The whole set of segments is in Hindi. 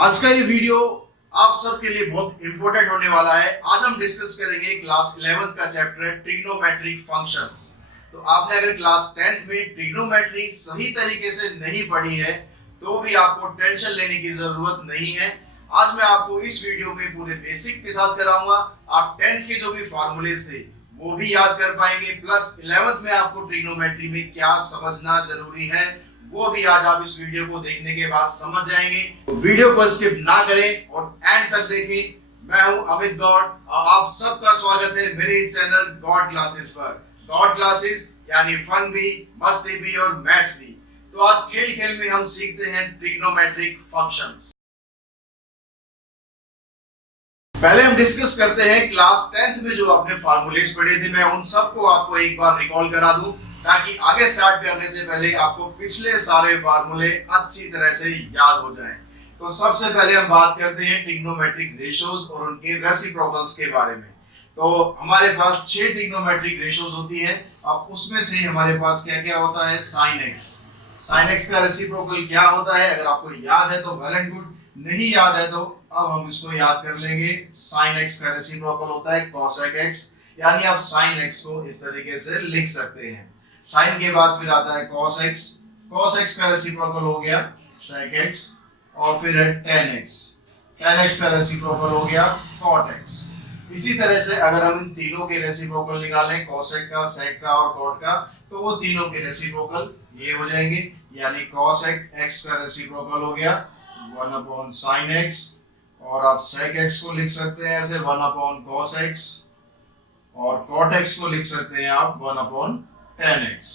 आज का ये वीडियो आप सबके लिए बहुत इंपॉर्टेंट होने वाला है। आज हम डिस्कस करेंगे क्लास 11th का चैप्टर ट्रिग्नोमेट्रिक फंक्शंस। तो आपने अगर क्लास 10th में ट्रिग्नोमेट्री सही तरीके से नहीं पढ़ी है तो भी आपको टेंशन लेने की जरूरत नहीं है। आज मैं आपको इस वीडियो में पूरे बेसिक के साथ कराऊंगा। आप 10th के जो भी फॉर्मूलेज थे वो भी याद कर पाएंगे, प्लस 11th में आपको ट्रिग्नोमेट्री में क्या समझना जरूरी है वो भी आज आप इस वीडियो को देखने के बाद समझ जाएंगे। तो वीडियो को स्किप ना करें और एंड तक देखें। मैं हूं अमित गौड़ और आप सबका स्वागत है मेरे इस चैनल गौड़ क्लासेस पर। गौड़ क्लासेस यानी फन भी, मस्ती भी और मैथ्स भी। तो आज खेल खेल में हम सीखते हैं ट्रिग्नोमेट्रिक फंक्शंस। पहले हम डिस्कस करते हैं क्लास 10th में जो आपने फार्मूलेज पढ़े थे, मैं उन सबको आपको एक बार रिकॉल करा दूं ताकि आगे स्टार्ट करने से पहले आपको पिछले सारे फार्मूले अच्छी तरह से याद हो जाएं। तो सबसे पहले हम बात करते हैं ट्रिग्नोमेट्रिक रेशियोज और उनके रेसिप्रोकल्स के बारे में। तो हमारे पास 6 ट्रिग्नोमेट्रिक रेशियोज होती है। अब उसमें से हमारे पास क्या क्या होता है, साइन एक्स। साइन एक्स का रेसिप्रोकल क्या होता है, अगर आपको याद है तो वेल एंड गुड, नहीं याद है तो अब हम इसको याद कर लेंगे। साइन एक्स का रेसिप्रोकल होता है कोसेक एक्स, यानी आप साइन एक्स को इस तरीके से लिख सकते हैं। साइन के बाद फिर आता है cos x, cos x का रेसिप्रोकल हो गया sec x, और फिर है tan x, tan x का रेसिप्रोकल हो गया cot x। इसी तरह से अगर हम इन तीनों के रेसिप्रोकल निकालें, cosec का, sec का और cot का, तो वो तीनों के रेसिप्रोकल ये हो जाएंगे, यानी cosec x का रेसिप्रोकल हो गया 1/sin x, और आप sec x को लिख सकते हैं ऐसे 1/cos x, और cot x को लिख सकते हैं आप 1/tan x।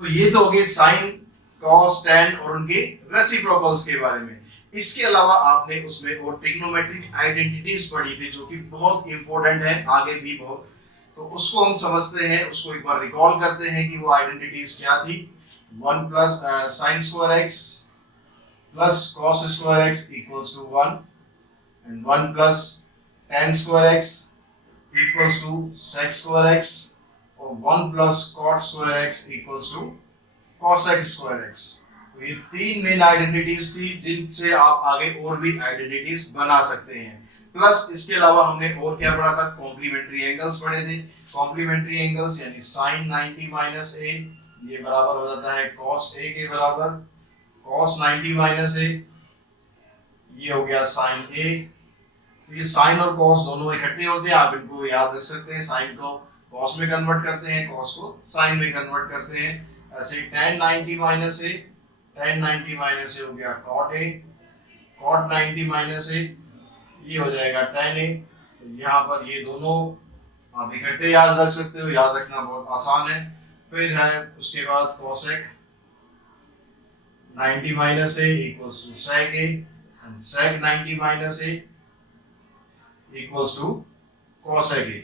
तो ये तो हो गए साइन, कॉस, टैन और उनके रेसिप्रोकल्स के बारे में। इसके अलावा आपने उसमें और ट्रिग्नोमेट्रिक आइडेंटिटीज पढ़ी थी जो कि बहुत इंपॉर्टेंट है, आगे भी बहुत। तो उसको हम समझते हैं, उसको एक बार रिकॉल करते हैं कि वो आइडेंटिटीज क्या थी। 1 plus sine square x plus cos square x equals to 1, and 1 plus tan square x equals to sec square x, और 1 plus cot square x equals to cosec square x. तो ये 3 मेन आइडेंटिटीज थी जिनसे आप आगे और भी आइडेंटिटीज बना सकते हैं। प्लस इसके अलावा हमने और क्या पढ़ा था, कॉम्प्लीमेंट्री एंगल्स पढ़े थे। कॉम्प्लीमेंट्री एंगल्स यानी साइन 90 माइनस ए, ये बराबर हो जाता है कॉस ए के बराबर। कॉस 90 माइनस ए, ये हो गया साइन ए। तो ये साइन और कॉस दोनों इकट्ठे होते हैं, आप इनको याद रख सकते हैं। साइन को कॉस में कन्वर्ट करते हैं, कॉस को साइन में कन्वर्ट करते हैं। ऐसे tan 90 माइनस ए, tan 90 माइनस ए हो गया cot a, cot 90 माइनस ए, ये हो जाएगा tan a। तो यहाँ पर ये दोनों आप इकट्ठे याद रख सकते हो, याद रखना बहुत आसान है। फिर है उसके बाद cosec 90 minus a equals to sec a, and sec 90 minus a equals to cosec a।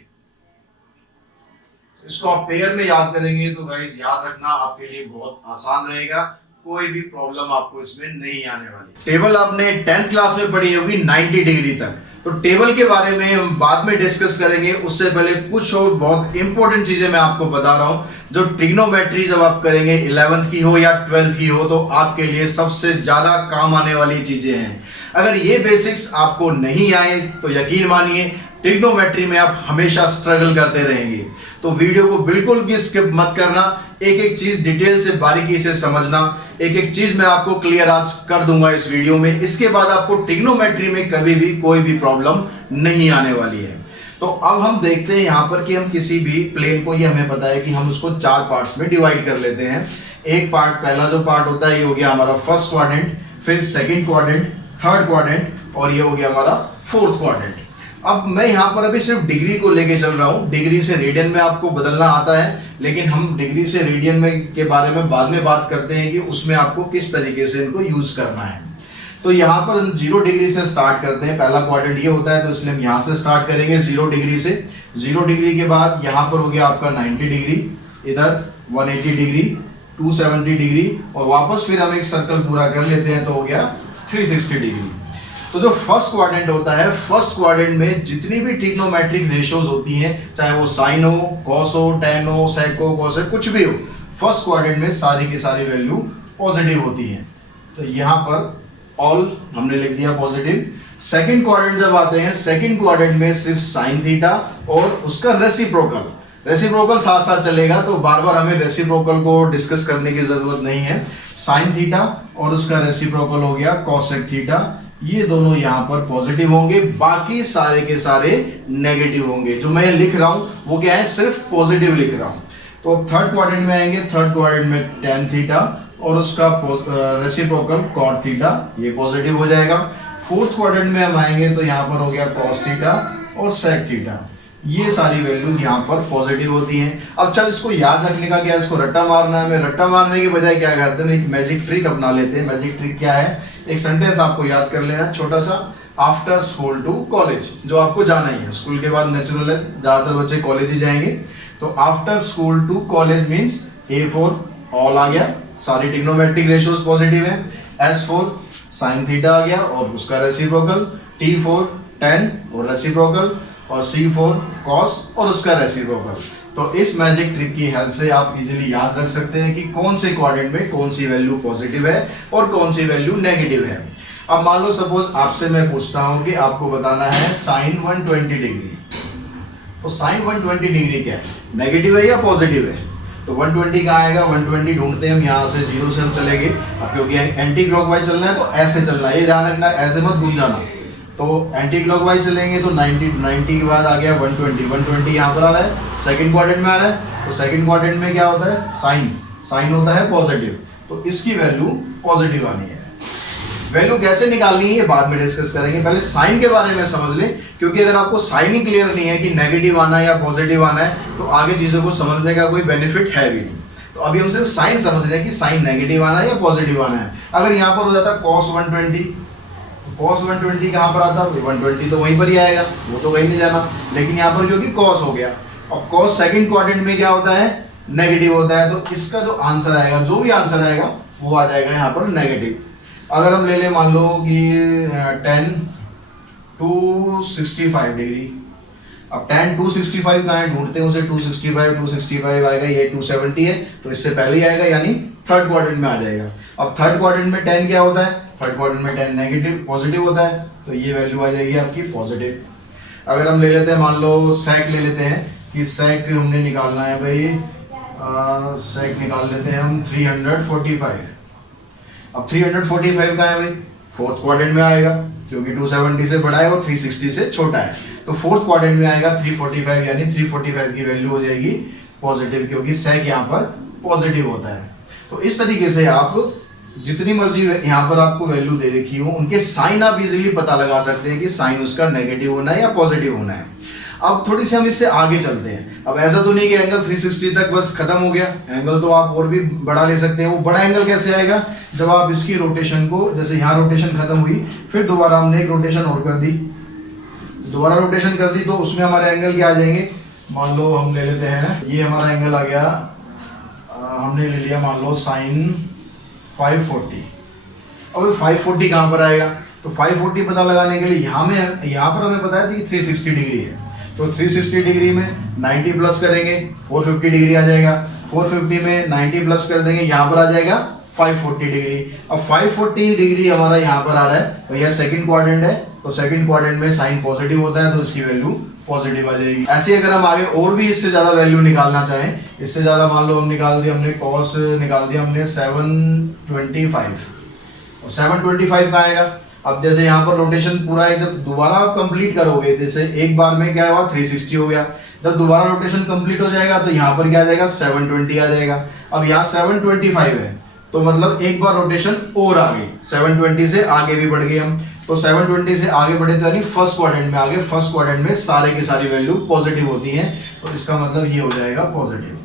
इसको आप पेयर में याद करेंगे तो गाइस याद रखना आपके लिए बहुत आसान रहेगा, कोई भी प्रॉब्लम आपको इसमें नहीं आने वाली। टेबल आपने 10th क्लास में पढ़ी होगी 90 डिग्री तक, तो टेबल के बारे में हम बाद में डिस्कस करेंगे। उससे पहले कुछ और बहुत इंपॉर्टेंट चीजें मैं आपको बता रहा हूं जो ट्रिग्नोमेट्री जब आप करेंगे 11th की हो या 12th की हो तो आपके लिए सबसे ज्यादा काम आने वाली चीजें हैं। अगर ये बेसिक्स आपको नहीं आए तो यकीन मानिए ट्रिग्नोमेट्री में आप हमेशा स्ट्रगल करते रहेंगे। तो वीडियो को बिल्कुल भी स्किप मत करना, एक एक चीज डिटेल से बारीकी से समझना। एक एक चीज मैं आपको क्लियर आज कर दूंगा इस वीडियो में। इसके बाद आपको ट्रिग्नोमेट्री में कभी भी कोई भी प्रॉब्लम नहीं आने वाली है। तो अब हम देखते हैं यहाँ पर कि हम किसी भी प्लेन को, ये हमें पता है कि हम उसको 4 पार्ट्स में डिवाइड कर लेते हैं। एक पार्ट, पहला जो पार्ट होता है ये हो गया हमारा फर्स्ट क्वाड्रेंट, फिर सेकंड क्वाड्रेंट, थर्ड क्वाड्रेंट, और ये हो गया हमारा फोर्थ क्वाड्रेंट। अब मैं यहाँ पर अभी सिर्फ डिग्री को लेके चल रहा हूँ, डिग्री से रेडियन में आपको बदलना आता है, लेकिन हम डिग्री से रेडियन में के बारे में बाद में बात करते हैं कि उसमें आपको किस तरीके से इनको यूज करना है। तो यहाँ पर हम 0 डिग्री से स्टार्ट करते हैं। पहला क्वाड्रेंट ये होता है तो इसलिए हम यहाँ से स्टार्ट करेंगे 0 डिग्री से। 0 डिग्री के बाद यहाँ पर हो गया आपका 90 डिग्री, इधर 180 डिग्री, 270 डिग्री, और वापस फिर हम एक सर्कल पूरा कर लेते हैं तो हो गया 360 डिग्री। तो जो फर्स्ट क्वाड्रेंट होता है, फर्स्ट क्वाड्रेंट में जितनी भी ट्रिग्नोमेट्रिक रेशियोज होती हैं, चाहे वो साइन हो, कॉस हो, टैन हो, सेक हो, कॉस हो, कुछ भी हो, फर्स्ट क्वाड्रेंट में सारी की सारी वैल्यू पॉजिटिव होती है। तो यहाँ पर ऑल हमने लिख दिया पॉजिटिव। सेकंड क्वाड्रेंट जब आते हैं, सेकंड क्वाड्रेंट में सिर्फ साइन थीटा और उसका रेसिप्रोकल, रेसिप्रोकल साथ साथ चलेगा, तो बार बार हमें रेसिप्रोकल को डिस्कस करने की जरूरत नहीं है। साइन थीटा और उसका रेसिप्रोकल हो गया कोसेक थीटा, ये दोनों यहां पर पॉजिटिव होंगे, बाकी सारे के सारे नेगेटिव होंगे। जो मैं लिख रहा हूं वो क्या है, सिर्फ पॉजिटिव लिख रहा हूं। तो अब थर्ड क्वाड्रेंट में आएंगे, थर्ड क्वाड्रेंट में टेन थीटा और उसका रेसिप्रोकल कॉट थीटा, ये पॉजिटिव हो जाएगा। फोर्थ क्वाड्रेंट में हम आएंगे तो यहाँ पर हो गया कॉस थीटा और सेक थीटा, ये सारी वैल्यूज यहाँ पर पॉजिटिव होती हैं। अब चल इसको याद रखने का क्या, इसको रट्टा मारना है। मैं रट्टा मारने के बजाय क्या करते हैं, एक मैजिक ट्रिक अपना लेते हैं। मैजिक ट्रिक क्या है, एक सेंटेंस आपको याद कर लेना छोटा सा, आफ्टर स्कूल टू कॉलेज, जो आपको जाना ही है। स्कूल के बाद नेचुरल है, ज्यादातर बच्चे कॉलेज ही जाएंगे। तो after school to college means A for all आ गया, सारी ट्रिग्नोमेट्रिक रेशियोज पॉजिटिव है। एस फॉर साइन थीटा आ गया और उसका रेसिप्रोकल, टी फॉर टेन और रेसिप्रोकल, और सी फॉर कॉस और उसका रेसिप्रोकल। तो इस मैजिक ट्रिक की हेल्प से आप इजीली याद रख सकते हैं कि कौन से क्वाड्रेंट में कौन सी वैल्यू पॉजिटिव है और कौन सी वैल्यू नेगेटिव है। अब मान लो सपोज आपसे मैं पूछता हूं कि आपको बताना है साइन 120 डिग्री, तो साइन 120 डिग्री क्या है, नेगेटिव है या पॉजिटिव है? तो 120 कहाँ आएगा, 120 ढूंढते हैं हम, यहाँ से 0 से हम चलेंगे। अब क्योंकि एंटी क्लॉकवाइज चलना है तो ऐसे चलना है, ये ध्यान रखना, ऐसे मत भूल जाना। तो एंटी क्लॉकवाइज चलेंगे तो 90 के बाद आ गया 120 यहाँ पर आ रहा है, सेकंड क्वाड्रेंट में आ रहा है। तो सेकंड क्वाड्रेंट में क्या होता है, साइन होता है पॉजिटिव, तो इसकी वैल्यू पॉजिटिव आनी है। वैल्यू कैसे निकालनी है ये बाद में डिस्कस करेंगे, पहले साइन के बारे में समझ लें, क्योंकि अगर आपको साइन ही क्लियर नहीं है कि नेगेटिव आना है या पॉजिटिव आना है तो आगे चीजों को समझने का कोई बेनिफिट है भी नहीं। तो अभी हम सिर्फ साइन समझ रहे हैं कि साइन नेगेटिव आना है या पॉजिटिव आना है। अगर यहाँ पर हो जाता cos 120, cos 120 कहाँ पर आता है, 120 तो वहीं पर ही आएगा, वो तो कहीं नहीं जाना। लेकिन यहाँ पर क्योंकि cos हो गया, और cos सेकंड क्वाड्रेंट में क्या होता है, नेगेटिव होता है, तो इसका जो आंसर आएगा, जो भी आंसर आएगा वो आ जाएगा यहाँ पर नेगेटिव। अगर हम ले लें मान लो कि 10 265 डिग्री, अब 10 265 कहाँ है, ढूंढते हैं उसे, 265 आएगा, ये 270 है तो इससे पहले ही आएगा, यानी थर्ड क्वाड्रेंट में आ जाएगा। अब थर्ड क्वाड्रेंट में 10 क्या होता है, थर्ड क्वाड्रेंट में 10 नेगेटिव पॉजिटिव होता है, तो ये वैल्यू आ जाएगी आपकी पॉजिटिव। अगर हम ले लेते हैं मान लो सेक ले लेते हैं कि सेक हमने निकालना है भाई, सेक निकाल लेते हैं हम 345। अब 345 का है भाई, फोर्थ क्वाड्रेंट में आएगा, क्योंकि 270 से बड़ा है और 360 से छोटा है, तो फोर्थ क्वाड्रेंट में आएगा 345, यानी 345 की वैल्यू हो जाएगी पॉजिटिव, क्योंकि सेक यहाँ पर पॉजिटिव होता है। तो इस तरीके से आप जितनी मर्जी यहाँ पर आपको वैल्यू दे रखी हो, उनके साइन आप इजीली पता लगा सकते हैं कि साइन उसका नेगेटिव होना है या पॉजिटिव होना है। अब थोड़ी सी हम इससे आगे चलते हैं। अब ऐसा तो नहीं कि एंगल 360 तक बस खत्म हो गया, एंगल तो आप और भी बड़ा ले सकते हैं। वो बड़ा एंगल कैसे आएगा, जब आप इसकी रोटेशन को, जैसे यहाँ रोटेशन खत्म हुई, फिर दोबारा हमने एक रोटेशन और कर दी, दोबारा रोटेशन कर दी, तो उसमें हमारे एंगल क्या आ जाएंगे, मान लो हम ले लेते हैं, ये हमारा एंगल आ गया, हमने ले लिया मान लो साइन 540। अब 540 कहाँ पर आएगा, तो 540 पता लगाने के लिए यहाँ पर हमें पता है कि 360 डिग्री है, तो 360 डिग्री में 90 प्लस करेंगे 450 डिग्री आ जाएगा, 450 में 90 प्लस कर देंगे, यहाँ पर आ जाएगा 540 डिग्री। अब 540 डिग्री हमारा यहाँ पर आ रहा है, तो यह सेकंड क्वाड्रेंट है, तो सेकंड क्वाड्रेंट में साइन पॉजिटिव होता है, तो इसकी वैल्यू पॉजिटिव आ जाएगी। ऐसे अगर हम आगे और भी इससे ज्यादा वैल्यू निकालना चाहें, इससे ज्यादा मान लो हम निकाल दिया हमने, कॉस निकाल दिया हमने 725, और 725 का आएगा। अब जैसे यहाँ पर रोटेशन पूरा है, जब दोबारा आप कंप्लीट करोगे, जैसे एक बार में क्या हुआ 360 हो गया, जब दोबारा रोटेशन कंप्लीट हो जाएगा तो यहाँ पर क्या आ जाएगा 720 आ जाएगा। अब यहाँ 725 है, तो मतलब एक बार रोटेशन और आ गई, 720 से आगे भी बढ़ गए हम, तो 720 से आगे बढ़े तो यानी फर्स्ट क्वाड्रेंट में आ गए, फर्स्ट क्वाड्रेंट में सारे की सारी वैल्यू पॉजिटिव होती हैं, तो इसका मतलब ये हो जाएगा पॉजिटिव।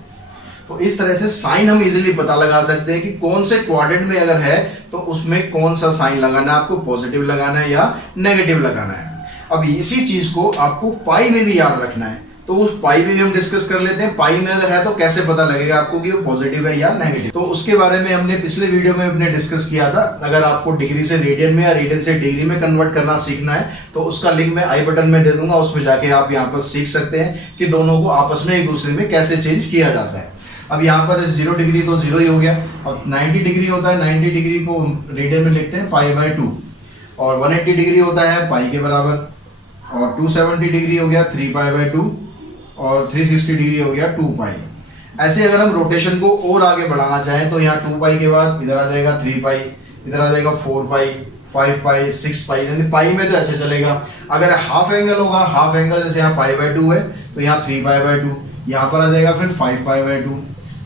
तो इस तरह से साइन हम इजीली पता लगा सकते हैं कि कौन से क्वाड्रेंट में अगर है तो उसमें कौन सा साइन लगाना है, आपको पॉजिटिव लगाना है या नेगेटिव लगाना है। अब इसी चीज को आपको पाई में भी याद रखना है, तो उस पाई में भी हम डिस्कस कर लेते हैं। पाई में अगर है तो कैसे पता लगेगा आपको कि वो पॉजिटिव है या नेगेटिव, तो उसके बारे में हमने पिछले वीडियो में अपने डिस्कस किया था। अगर आपको डिग्री से रेडियन में या रेडियन से डिग्री में कन्वर्ट करना सीखना है तो उसका लिंक मैं आई बटन में दे दूंगा, उसमें जाके आप यहाँ पर सीख सकते हैं कि दोनों को आपस में एक दूसरे में कैसे चेंज किया जाता है। अब यहाँ पर 0 डिग्री तो 0 ही हो गया। अब 90 डिग्री होता है, 90 डिग्री को रेडियन में लिखते हैं π/2, और 180 डिग्री होता है पाई के बराबर, और 270 डिग्री हो गया 3π/2, और 360 डिग्री हो गया 2 पाई। ऐसे अगर हम रोटेशन को और आगे बढ़ाना चाहें तो यहाँ 2 पाई के बाद इधर आ जाएगा 3 पाई, इधर आ जाएगा 4 पाई, 5 पाई, 6 पाई, यानी पाई में तो ऐसे चलेगा। अगर हाफ एंगल होगा, हाफ एंगल जैसे यहाँ π/2 है तो यहाँ 3π/2, यहाँ पर आ जाएगा फिर 5π/2,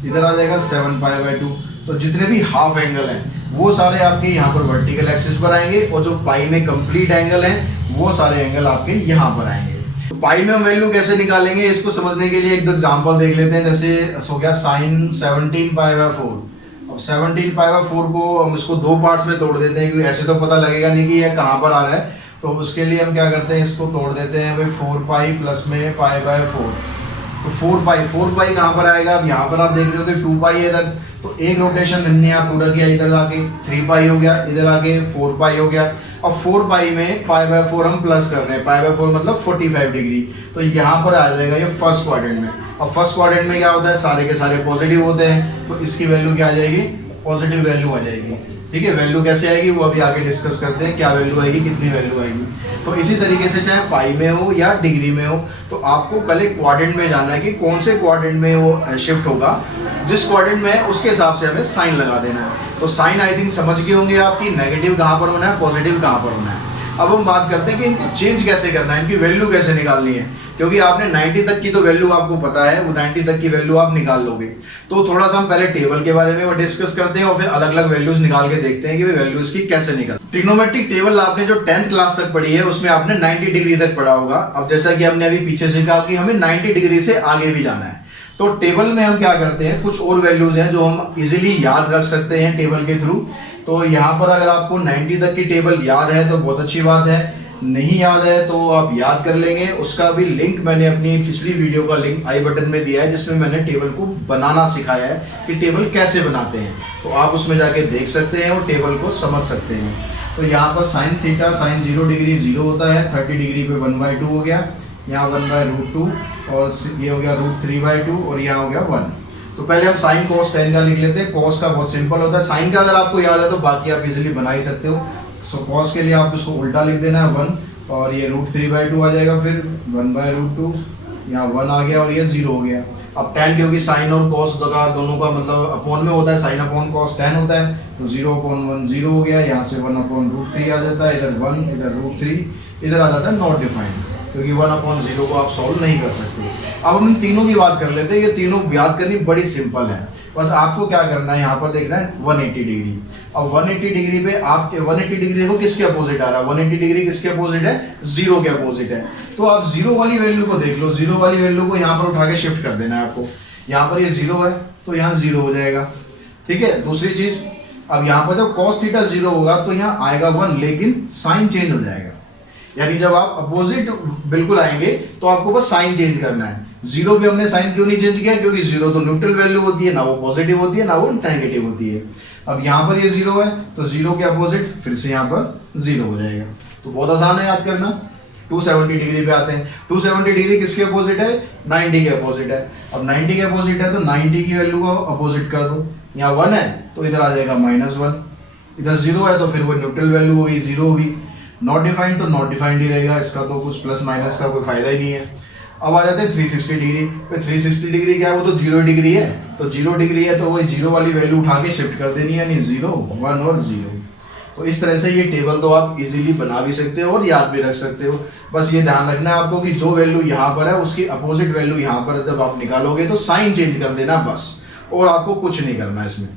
इधर आ जाएगा 7π/2। तो जितने भी हाफ एंगल हैं वो सारे आपके यहाँ पर वर्टिकल एक्सिस पर आएंगे, और जो पाई में कंप्लीट एंगल हैं वो सारे एंगल आपके यहाँ पर आएंगे। तो पाई में हम वैल्यू कैसे निकालेंगे, इसको समझने के लिए एक दो एग्जांपल देख लेते हैं। जैसे हो गया sin 17π/4। अब 17π/4 को हम इसको दो पार्ट्स में तोड़ देते हैं, क्योंकि ऐसे तो पता लगेगा नहीं कि यह कहाँ पर आ रहा है। तो उसके लिए हम क्या करते हैं, इसको तोड़ देते हैं भाई 4 पाई प्लस में π/4। तो 4 पाई कहाँ पर आएगा, अब यहाँ पर आप देख रहे हो कि 2 पाई है इधर, तो एक रोटेशन हमने यहाँ पूरा किया, इधर आके 3 पाई हो गया, इधर आके 4 पाई हो गया। अब 4 पाई में π/4 हम प्लस कर रहे हैं, π/4 मतलब 45 डिग्री। तो यहाँ पर आ जाएगा ये फर्स्ट क्वाड्रेंट में। अब फर्स्ट क्वाड्रेंट में क्या होता है, सारे के सारे पॉजिटिव होते हैं, तो इसकी वैल्यू क्या आ जाएगी, पॉजिटिव वैल्यू आ जाएगी। ठीक है, वैल्यू कैसे आएगी वो अभी आगे डिस्कस करते हैं, क्या वैल्यू आएगी, कितनी वैल्यू आएगी। तो इसी तरीके से चाहे पाई में हो या डिग्री में हो, तो आपको पहले क्वाड्रेंट में जाना है कि कौन से क्वाड्रेंट में वो शिफ्ट होगा। जिस क्वाड्रेंट में है उसके हिसाब से हमें साइन लगा देना है। तो साइन आई थिंक समझ गए होंगे आपकी, नेगेटिव कहाँ पर होना है, पॉजिटिव कहाँ पर होना है। अब हम बात करते हैं कि इनको चेंज कैसे करना है, इनकी वैल्यू कैसे निकालनी है। क्योंकि आपने 90 तक की तो वैल्यू आपको पता है, वो 90 तक की वैल्यू आप निकाल लोगे। तो थोड़ा सा हम पहले टेबल के बारे में वो डिस्कस करते हैं, और फिर अलग अलग वैल्यूज निकाल के देखते हैं कि वैल्यू इसकी कैसे निकल। ट्रिग्नोमेट्रिक टेबल आपने जो 10th क्लास तक पढ़ी है उसमें आपने 90 डिग्री तक पढ़ा होगा। अब जैसा कि हमने अभी पीछे से कहा कि हमें 90 डिग्री से आगे भी जाना है, तो टेबल में हम क्या करते हैं, कुछ और वैल्यूज हैं जो हम इजीली याद रख सकते हैं टेबल के थ्रू। तो यहाँ पर अगर आपको 90 तक की टेबल याद है तो बहुत अच्छी बात है, नहीं याद है तो आप याद कर लेंगे। उसका भी लिंक मैंने अपनी पिछली वीडियो का लिंक आई बटन में दिया है, जिसमें मैंने टेबल को बनाना सिखाया है कि टेबल कैसे बनाते हैं। तो आप उसमें जाके देख सकते हैं और टेबल को समझ सकते हैं। तो यहाँ पर साइन थीटा साइन 0 डिग्री 0 होता है, 30 डिग्री पे 1/2 हो गया, यहाँ 1/√2, और ये हो गया √3/2, और यहाँ हो गया 1। तो पहले हम साइन cos tan का लिख लेते हैं। cos का बहुत सिंपल होता है, साइन का अगर आपको याद है तो बाकी आप इजीली बना ही सकते हो। सो cos के लिए आप इसको उल्टा लिख देना है 1, और ये √3/2 आ जाएगा, फिर 1/√2, यहाँ 1 आ गया, और ये 0 हो गया। अब tan क्योंकि साइन और cos का दोनों का मतलब अपॉन में होता है, साइन अपॉन cos tan होता है, तो 0/1 0 हो गया, यहाँ से 1/√3 आ जाता है, इधर 1, इधर √3, इधर आ जाता है नॉट डिफाइंड, क्योंकि 1/0 को आप सॉल्व नहीं कर सकते। अब हम इन तीनों की बात कर लेते हैं। ये तीनों याद करनी बड़ी सिंपल है, बस आपको क्या करना है, यहाँ पर देखना है 180 डिग्री। अब 180 डिग्री पे आपके 180 डिग्री देखो किसके अपोजिट आ रहा है, 180 डिग्री किसके अपोजिट है, 0 के अपोजिट है। तो आप 0 वाली वैल्यू को देख लो, 0 वाली वैल्यू को यहाँ पर उठा के शिफ्ट कर देना है आपको। यहाँ पर ये 0 है तो यहाँ 0 हो जाएगा, ठीक है। दूसरी चीज, अब यहाँ पर जब cos थीटा 0 होगा तो यहाँ आएगा 1, लेकिन साइन चेंज हो जाएगा। यानी जब आप अपोजिट बिल्कुल आएंगे तो आपको बस साइन चेंज करना है। 0 पे हमने साइन क्यों नहीं चेंज किया, क्योंकि 0 तो न्यूट्रल वैल्यू होती है, ना वो पॉजिटिव होती है ना वो नेगेटिव होती है। अब यहाँ पर ये 0 है तो 0 के अपोजिट फिर से यहाँ पर 0 हो जाएगा। तो बहुत आसान है याद करना। 270 डिग्री पे आते हैं, 270 डिग्री किसके अपोजिट है, 90 के अपोजिट है। अब 90 के अपोजिट है तो 90 की वैल्यू को अपोजिट कर दो। यहाँ 1 है तो इधर आ जाएगा -1, इधर 0 है तो फिर वो न्यूट्रल वैल्यू होगी, 0 होगी। नॉट डिफाइंड तो नॉट डिफाइंड ही रहेगा, इसका तो कुछ प्लस माइनस का कोई फायदा ही नहीं है। अब आ जाते हैं 360 डिग्री पे। 360 डिग्री क्या है, वो तो 0 डिग्री है, तो 0 डिग्री है तो वही 0 वाली वैल्यू उठा के शिफ्ट कर देनी है, यानी 0, 1 और 0। तो इस तरह से ये टेबल तो आप इजीली बना भी सकते हो और याद भी रख सकते हो। बस ये ध्यान रखना है आपको कि जो वैल्यू यहाँ पर है उसकी अपोजिट वैल्यू यहाँ पर जब आप निकालोगे तो साइन चेंज कर देना बस, और आपको कुछ नहीं करना इसमें।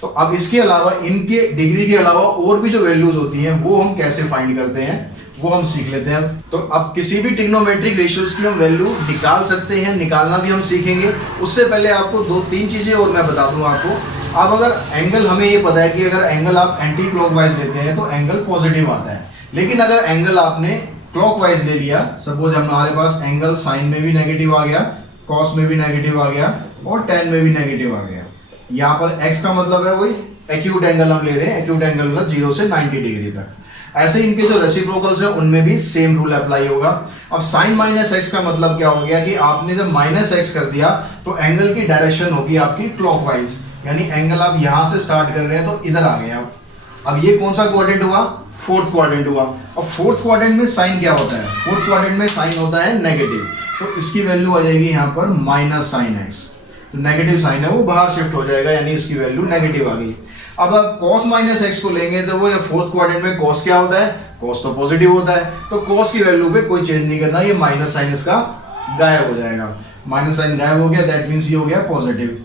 तो अब इसके अलावा, इनके डिग्री के अलावा और भी जो वैल्यूज होती हैं वो हम कैसे फाइंड करते हैं वो हम सीख लेते हैं। तो अब किसी भी ट्रिग्नोमेट्रिक रेशियोज की हम वैल्यू निकाल सकते हैं, निकालना भी हम सीखेंगे। उससे पहले आपको 2-3 चीजें और मैं बता दूं आपको। अब अगर एंगल, हमें ये पता है कि अगर एंगल आप एंटी क्लॉकवाइज लेते हैं तो एंगल पॉजिटिव आता है, लेकिन अगर एंगल आपने क्लॉकवाइज ले लिया, सपोज हमारे पास एंगल साइन में भी नेगेटिव आ गया, कॉस में भी नेगेटिव आ गया और tan में भी नेगेटिव आ गया। यहाँ पर x का मतलब है वही एक्यूट एंगल हम ले रहे हैं, एक्यूट एंगल मतलब 0 से 90 डिग्री तक। ऐसे इनके जो रेसिप्रोकल्स हैं उनमें भी सेम रूल अप्लाई होगा। अब साइन माइनस एक्स का मतलब क्या हो गया कि आपने जब माइनस एक्स कर दिया तो एंगल की डायरेक्शन होगी आपकी क्लॉकवाइज, यानी एंगल आप यहां से स्टार्ट कर रहे हैं तो इधर आ गए आप। अब ये कौन सा क्वाड्रेंट हुआ? फोर्थ क्वाड्रेंट हुआ। अब फोर्थ क्वाड्रेंट में साइन क्या होता है? फोर्थ क्वाड्रेंट में साइन होता है नेगेटिव, तो इसकी वैल्यू आ जाएगी यहाँ पर माइनस साइन एक्स। तो नेगेटिव साइन है वो बाहर शिफ्ट हो जाएगा, यानी इसकी वैल्यू नेगेटिव आ गई। अब आप cos माइनस एक्स को लेंगे तो वो फोर्थ क्वाड्रेंट में cos क्या होता है? cos तो पॉजिटिव होता है, तो cos की वैल्यू पे कोई चेंज नहीं करना, ये माइनस साइन इसका गायब हो जाएगा। माइनस साइन गायब हो गया, दैट मीन्स ये हो गया पॉजिटिव।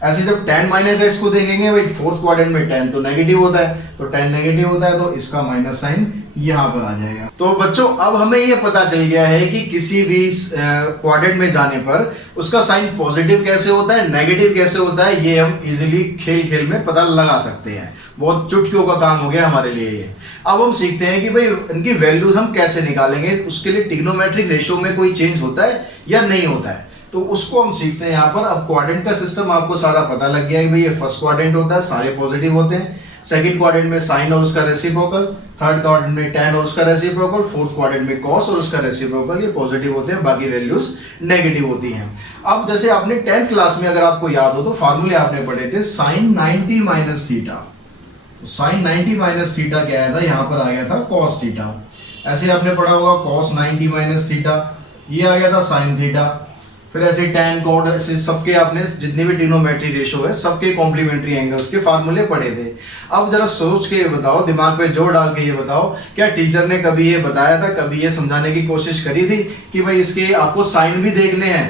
ऐसे जब tan माइनस एक्स को देखेंगे, भाई फोर्थ क्वाड्रेंट में tan तो नेगेटिव होता है, तो tan नेगेटिव होता है तो इसका माइनस साइन यहाँ पर आ जाएगा। तो बच्चों अब हमें ये पता चल गया है कि किसी भी क्वाड्रेंट में जाने पर उसका साइन पॉजिटिव कैसे होता है, नेगेटिव कैसे होता है, ये हम इजीली खेल खेल में पता लगा सकते हैं। बहुत चुटकियों का काम हो गया हमारे लिए ये। अब हम सीखते हैं कि भाई इनकी वैल्यूज हम कैसे निकालेंगे, उसके लिए ट्रिग्नोमेट्रिक रेशियो में कोई चेंज होता है या नहीं होता है, तो उसको हम सीखते हैं यहाँ पर। अब क्वाड्रेंट का सिस्टम आपको सारा पता लग गया है कि भाई ये फर्स्ट क्वाड्रेंट होता है, सारे पॉजिटिव होते हैं। सेकंड क्वाड्रेंट में साइन और उसका रेसिप्रोकल, थर्ड क्वाड्रेंट में tan और उसका रेसिप्रोकल, फोर्थ क्वाड्रेंट में cos और उसका रेसिप्रोकल, ये पॉजिटिव होते हैं, बाकी वैल्यूज नेगेटिव होती हैं। अब जैसे आपने 10th क्लास में अगर आपको याद हो तो फार्मूले आपने पढ़े थे sin 90 minus theta. sin 90 minus theta क्या आया था? यहाँ पर आ गया था cos थीटा। ऐसे आपने पढ़ा होगा cos 90 माइनस थीटा, ये आ गया था sin थीटा। फिर ऐसे tan cot, ऐसे सबके आपने जितने भी ट्रिग्नोमेट्रिक रेशियो है सबके कॉम्प्लीमेंट्री एंगल्स के फार्मूले पढ़े थे। अब जरा सोच के ये बताओ, दिमाग पे जोर डाल के ये बताओ, क्या टीचर ने कभी ये बताया था, कभी ये समझाने की कोशिश करी थी कि भाई इसके आपको साइन भी देखने हैं?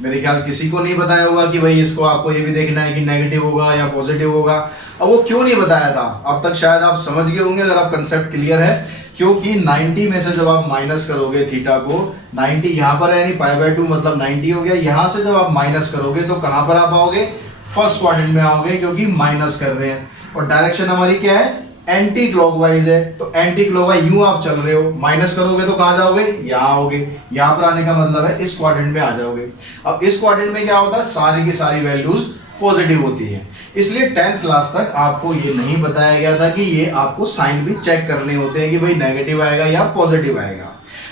मेरे ख्याल किसी को नहीं बताया होगा कि भाई इसको आपको ये भी देखना है कि नेगेटिव होगा या पॉजिटिव होगा। अब वो क्यों नहीं बताया था? अब तक शायद आप समझ गए होंगे अगर आप कंसेप्ट क्लियर है, क्योंकि 90 में से जब आप माइनस करोगे थीटा को, 90 यहाँ पर है यानी π/2 मतलब 90 हो गया, यहाँ से जब आप माइनस करोगे तो कहाँ पर आप आओगे? फर्स्ट क्वाड्रेंट में आओगे, क्योंकि माइनस कर रहे हैं और डायरेक्शन हमारी क्या है? एंटी क्लॉकवाइज है, तो एंटी क्लॉकवाइज यूं आप चल रहे हो, माइनस करोगे तो कहाँ जाओगे? यहाँ आओगे। यहाँ पर आने का मतलब है इस क्वाड्रेंट में आ जाओगे। अब इस क्वाड्रेंट में क्या होता है? सारी की सारी वैल्यूज पॉजिटिव होती है, इसलिए 10th क्लास तक आपको ये नहीं बताया गया था कि ये आपको साइन भी चेक करने होते हैं कि भाई नेगेटिव आएगा या पॉजिटिव आएगा।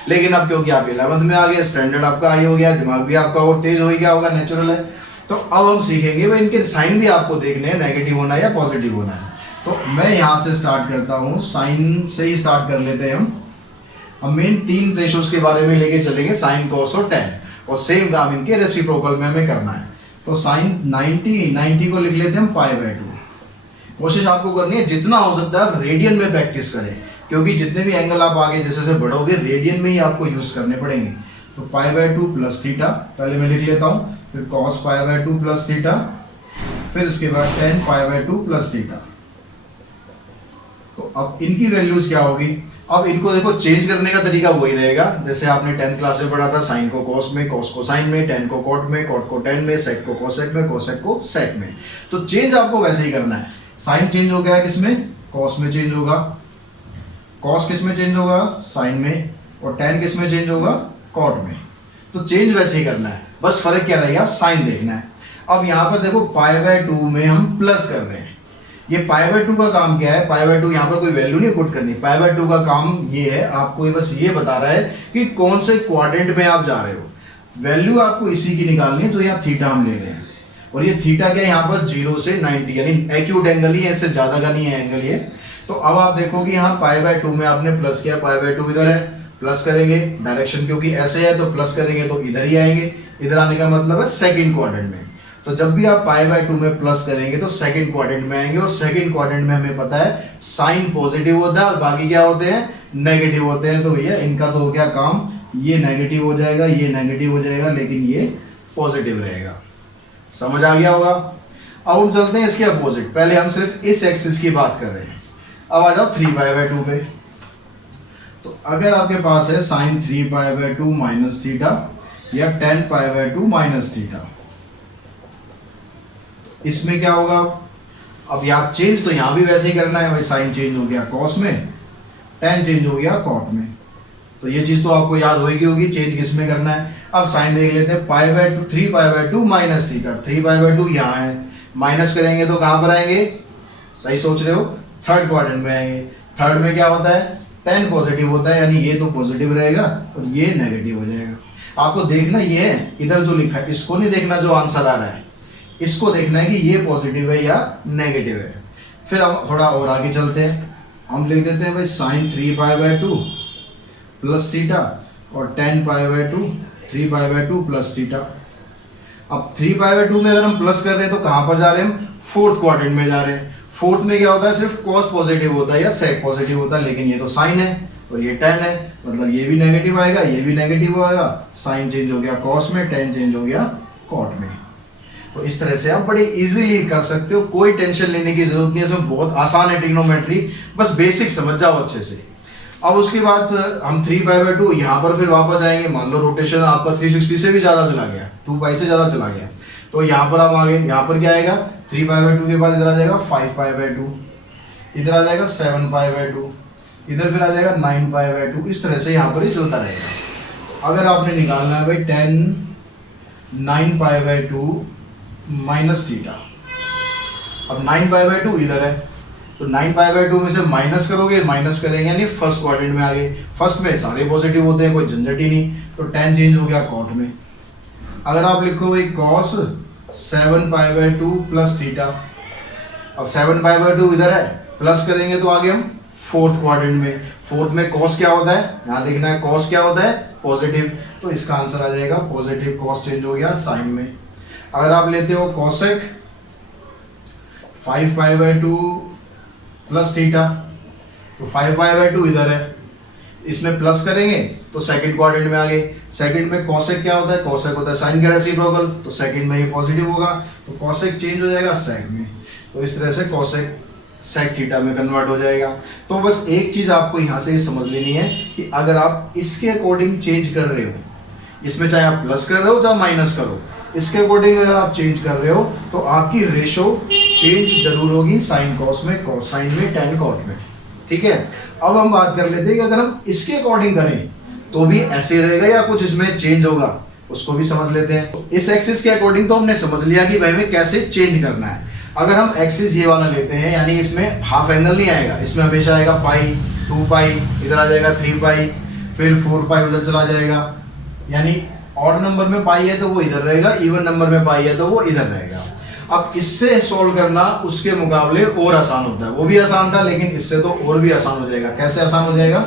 लेकिन अब क्योंकि आप 11th में आ गए, स्टैंडर्ड आपका हाई हो गया, दिमाग भी आपका और तेज हो गया होगा, नेचुरल है, तो अब हम सीखेंगे भाई इनके साइन भी आपको देखने हैं, नेगेटिव होना है या पॉजिटिव होना है। तो मैं यहाँ से स्टार्ट करता हूँ, साइन से ही स्टार्ट कर लेते हैं हम मेन 3 रेशियोज के बारे में लेके चलेंगे, साइन, कॉस और tan, और सेम काम इनके रेसिप्रोकल में हमें करना है। तो साइन 90 को लिख लेते हैं हम π/2। कोशिश आपको करनी है जितना हो सकता है आप रेडियन में प्रैक्टिस करें, क्योंकि जितने भी एंगल आप आगे जैसे जैसे बढ़ोगे रेडियन में ही आपको यूज करने पड़ेंगे। तो π/2 प्लस थीटा पहले मैं लिख लेता हूँ, फिर cos π/2 प्लस थीटा, फिर इसके बाद tan π/2 प्लस थीटा। तो अब इनकी वैल्यूज क्या होगी? अब इनको देखो चेंज करने का तरीका वही रहेगा जैसे आपने 10th क्लास में पढ़ा था, साइन को कॉस में, कॉस को साइन में, tan को कॉट में, कॉट को tan में, सेक को कोसेक में, कोसेक को सेक में। तो चेंज आपको वैसे ही करना है। साइन चेंज हो गया किसमें? कॉस में चेंज होगा, कॉस किस में चेंज होगा? साइन में, और tan किस में चेंज होगा? कॉट में। तो चेंज वैसे ही करना है, बस फर्क क्या रहेगा? साइन देखना है। अब यहाँ पर देखो π/2 में हम प्लस कर रहे हैं, ये π/2 का काम क्या है? π/2 यहाँ पर कोई वैल्यू नहीं पुट करनी, π/2 का काम ये है, आपको ये बस ये बता रहा है कि कौन से क्वाड्रेंट में आप जा रहे हो। वैल्यू आपको इसी की निकालनी है, तो यहाँ थीटा हम ले रहे हैं, और ये थीटा क्या है? यहाँ पर 0 से 90 यानी एक्यूट एंगल ही है, इससे ज्यादा का नहीं है एंगल ये। तो अब आप देखोगे यहाँ π/2 में आपने प्लस किया, π/2 इधर है, प्लस करेंगे, डायरेक्शन क्योंकि ऐसे है तो प्लस करेंगे तो इधर ही आएंगे, इधर आने का मतलब है सेकंड क्वाड्रेंट में। तो जब भी आप π/2 में प्लस करेंगे तो सेकंड क्वाड्रेंट में आएंगे, और सेकंड क्वाड्रेंट में हमें पता है साइन पॉजिटिव होता है और बाकी क्या होते हैं? नेगेटिव होते हैं। तो भैया इनका तो हो गया काम, ये नेगेटिव हो जाएगा, ये नेगेटिव हो जाएगा, लेकिन ये पॉजिटिव रहेगा। समझ आ गया होगा? अब हम चलते हैं इसके अपोजिट, पहले हम सिर्फ इस एक्सिस की बात कर रहे हैं। अब आ जाओ 3π/2 पे। तो अगर आपके पास है साइन 3π/2 माइनस थीटा या tan π/2 माइनस थीटा, इसमें क्या होगा? अब यहाँ चेंज तो यहाँ भी वैसे ही करना है भाई, साइन चेंज हो गया कॉस में, tan चेंज हो गया कॉट में। तो ये चीज तो आपको याद होगी चेंज किस में करना है। अब साइन देख लेते हैं, π/2 3π/2 माइनस थीटा, 3π/2 यहाँ है, माइनस करेंगे तो कहाँ पर आएंगे? सही सोच रहे हो, थर्ड क्वाड्रेंट में आएंगे। थर्ड में क्या होता है, tan पॉजिटिव होता है, यानी ये तो पॉजिटिव रहेगा और ये नेगेटिव हो जाएगा। आपको देखना ये है, इधर जो लिखा है इसको नहीं देखना जो आंसर आ रहा है, इसको देखना है कि ये पॉजिटिव है या नेगेटिव है। फिर हम थोड़ा और आगे चलते हैं, हम लिख देते हैं भाई sin 3π/2 प्लस थीटा और tan π/2 3π/2 प्लस थीटा। अब 3π/2 में अगर हम प्लस कर रहे हैं तो कहाँ पर जा रहे हैं हम, फोर्थ क्वाड्रेंट में जा रहे हैं। फोर्थ में क्या होता है, सिर्फ cos पॉजिटिव होता है या sec पॉजिटिव होता है, लेकिन ये तो sin है और ये tan है, मतलब ये भी नेगेटिव आएगा, ये भी नेगेटिव आएगा, sin चेंज हो गया cos में, tan चेंज हो गया cot में। तो इस तरह से आप बड़े इजीली कर सकते हो, कोई टेंशन लेने की जरूरत नहीं है, इसमें बहुत आसान है ट्रिग्नोमेट्री, बस बेसिक समझ जाओ अच्छे से। अब उसके बाद हम 3π/2 यहाँ पर फिर वापस आएंगे। मान लो रोटेशन आपका 360 से भी ज़्यादा चला गया, 2π से ज़्यादा चला गया, तो यहाँ पर हम आ गए, यहाँ पर क्या आएगा 3π/2 के बाद इधर आ जाएगा 5π/2, इधर आ जाएगा 7π/2, इधर फिर आ जाएगा 9π/2। इस तरह से यहाँ पर ही चलता रहेगा। अगर आपने निकालना है भाई 10 9π/2 माइनस थीटा, अब 9π/2 इधर है, तो 9π/2 में से माइनस करोगे, माइनस करेंगे यानी फर्स्ट क्वाड्रेंट में आ गए। फर्स्ट में सारे पॉजिटिव होते हैं, कोई झंझट ही नहीं, तो tan चेंज हो गया कॉट में। अगर आप लिखो भाई cos 7π/2 प्लस थीटा, अब 7π/2 इधर है, प्लस करेंगे तो आगे हम फोर्थ क्वाड्रेंट में। फोर्थ में cos क्या होता है, यहाँ देखना है cos क्या होता है, पॉजिटिव, तो इसका आंसर आ जाएगा पॉजिटिव, cos चेंज हो गया साइन में। अगर आप लेते हो cosec 5π/2 प्लस थीटा, तो 5π/2 इधर है, इसमें प्लस करेंगे तो सेकंड क्वाड्रेंट में आ गए। सेकंड में cosec क्या होता है, cosec होता है साइन का रेसिप्रोकल, तो सेकंड में ये पॉजिटिव होगा, तो cosec चेंज हो जाएगा sec में, तो इस तरह से cosec sec थीटा में कन्वर्ट हो जाएगा। तो बस एक चीज़ आपको यहाँ से समझ लेनी है कि अगर आप इसके अकॉर्डिंग चेंज कर रहे हो, इसमें चाहे आप प्लस कर रहे हो चाहे माइनस करो, इसके अकॉर्डिंग अगर आप चेंज कर रहे हो तो आपकी रेशो चेंज जरूर होगी, साइन कॉस में, कॉस साइन में, tan कॉट में। ठीक है, अब हम बात कर लेते हैं कि अगर हम इसके अकॉर्डिंग करें तो भी ऐसे रहेगा या कुछ इसमें चेंज होगा, उसको भी समझ लेते हैं। तो इस एक्सिस के अकॉर्डिंग तो हमने समझ लिया कि भाई हमें कैसे चेंज करना है। अगर हम एक्सिस ये वाला लेते हैं, यानी इसमें हाफ एंगल नहीं आएगा, इसमें हमेशा आएगा पाई, 2π, इधर आ जाएगा 3π, फिर 4π उधर चला जाएगा, यानी ऑड नंबर में पाई है तो वो इधर रहेगा, इवन नंबर में पाई है तो वो इधर रहेगा। अब इससे सॉल्व करना उसके मुकाबले और आसान होता है, वो भी आसान था लेकिन इससे तो और भी आसान हो जाएगा। कैसे आसान हो जाएगा,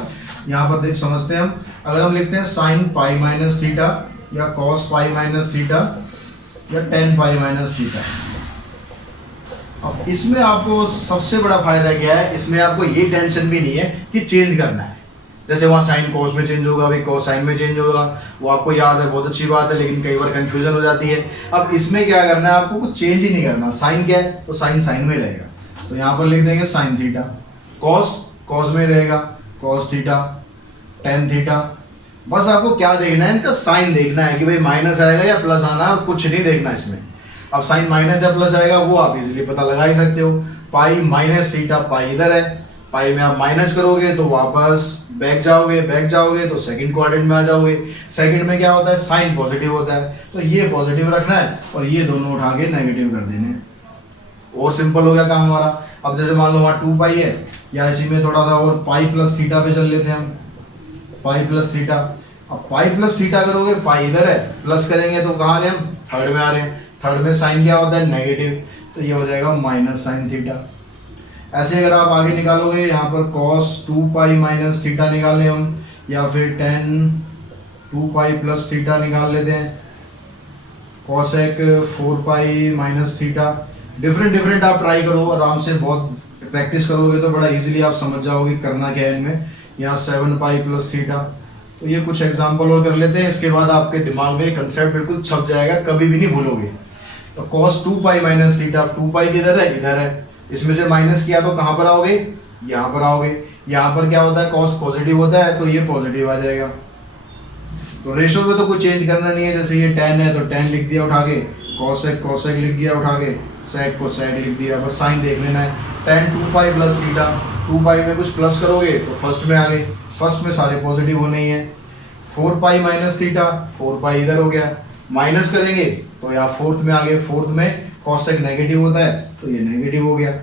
यहाँ पर देख समझते हैं हम। अगर हम लिखते हैं sin π माइनस थीटा या cos π माइनस थीटा या tan π माइनस थीटा, अब इसमें आपको सबसे बड़ा फायदा क्या है, इसमें आपको ये टेंशन भी नहीं है कि चेंज करना है। जैसे वहाँ साइन कॉस में चेंज होगा, भाई कॉस साइन में चेंज होगा, वो आपको याद है, बहुत अच्छी बात है, लेकिन कई बार कंफ्यूजन हो जाती है। अब इसमें क्या करना है, आपको कुछ चेंज ही नहीं करना। साइन क्या है, तो साइन साइन में रहेगा, तो यहाँ पर लिख देंगे साइन थीटा, कॉस कॉस में रहेगा, कॉस थीटा, टेन थीटा। बस आपको क्या देखना है, इनका साइन देखना है कि भाई माइनस आएगा या प्लस आना है, कुछ नहीं देखना इसमें। अब साइन माइनस या प्लस आएगा वो आप इजीली पता लगा ही सकते हो। पाई माइनस थीटा, पाई इधर है, पाई में आप माइनस करोगे तो वापस बैक जाओगे तो सेकंड क्वाड्रेंट में आ जाओगे। सेकंड में क्या होता है, साइन पॉजिटिव होता है, तो ये पॉजिटिव रखना है और ये दोनों उठा के नेगेटिव कर देने हैं, और सिंपल हो गया काम हमारा। अब जैसे मान लो वहाँ 2π है, या इसी में थोड़ा सा और पाई प्लस थीटा पे चल लेते हैं हम, पाई प्लस थीटा। अब पाई प्लस थीटा करोगे, पाई इधर है, प्लस करेंगे तो कहाँ आ रहे हम, थर्ड में आ रहे हैं। थर्ड में साइन क्या होता है, नेगेटिव, तो ये हो जाएगा माइनस साइन थीटा। ऐसे अगर आप आगे निकालोगे, यहाँ पर cos 2π माइनस थीटा निकालें हम, या फिर tan 2π प्लस थीटा निकाल लेते हैं, cosec 4π माइनस थीटा। डिफरेंट आप ट्राई करो, आराम से बहुत प्रैक्टिस करोगे तो बड़ा इजीली आप समझ जाओगे करना क्या है इनमें। यहाँ 7π प्लस थीटा। तो ये कुछ एग्जाम्पल और कर लेते हैं, इसके बाद आपके दिमाग में कंसेप्ट बिल्कुल छप जाएगा, कभी भी नहीं भूलोगे। तो cos 2π माइनस थीटा, 2π किधर है, इधर है, इसमें से माइनस किया तो कहाँ पर आओगे, यहाँ पर आओगे। यहाँ पर क्या होता है, cos पॉजिटिव होता है तो ये पॉजिटिव आ जाएगा। तो रेशो में तो कुछ चेंज करना नहीं है, जैसे ये tan है तो tan लिख दिया उठा के, cosec लिख दिया उठा के, sec को sec लिख दिया, बस साइन देख लेना है। tan 2π प्लस थीटा, 2π में कुछ प्लस करोगे तो फर्स्ट में आ गए, फर्स्ट में सारे पॉजिटिव होने ही है। 4π माइनस थीटा, 4π इधर हो गया, माइनस करेंगे तो यहाँ फोर्थ में आ गए, फोर्थ में cosec नेगेटिव होता है तो ये नेगेटिव हो गया।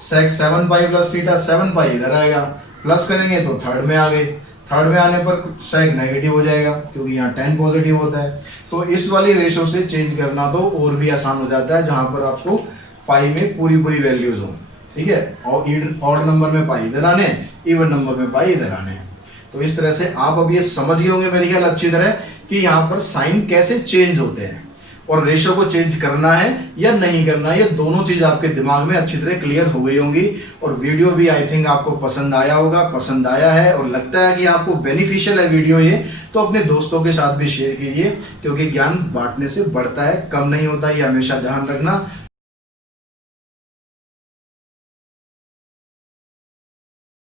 sec 7π प्लस थीटा, 7π इधर आएगा, प्लस करेंगे तो थर्ड में आ गए, थर्ड में आने पर सेक नेगेटिव हो जाएगा क्योंकि यहाँ 10 पॉजिटिव होता है। तो इस वाली रेशो से चेंज करना तो और भी आसान हो जाता है, जहाँ पर आपको पाई में पूरी पूरी वैल्यूज हो, ठीक है। और ऑड नंबर में पाई इधर आने, इवन नंबर में पाई इधर आने। तो इस तरह से आप अब ये समझ गए होंगे मेरे ख्याल अच्छी तरह कि यहाँ पर साइन कैसे चेंज होते हैं और रेशो को चेंज करना है या नहीं करना है, ये दोनों चीज आपके दिमाग में अच्छी तरह क्लियर हो गई होंगी। और वीडियो भी आई थिंक आपको पसंद आया होगा, पसंद आया है और लगता है कि आपको बेनिफिशियल है वीडियो ये, तो अपने दोस्तों के साथ भी शेयर कीजिए, क्योंकि ज्ञान बांटने से बढ़ता है, कम नहीं होता, ये हमेशा ध्यान रखना।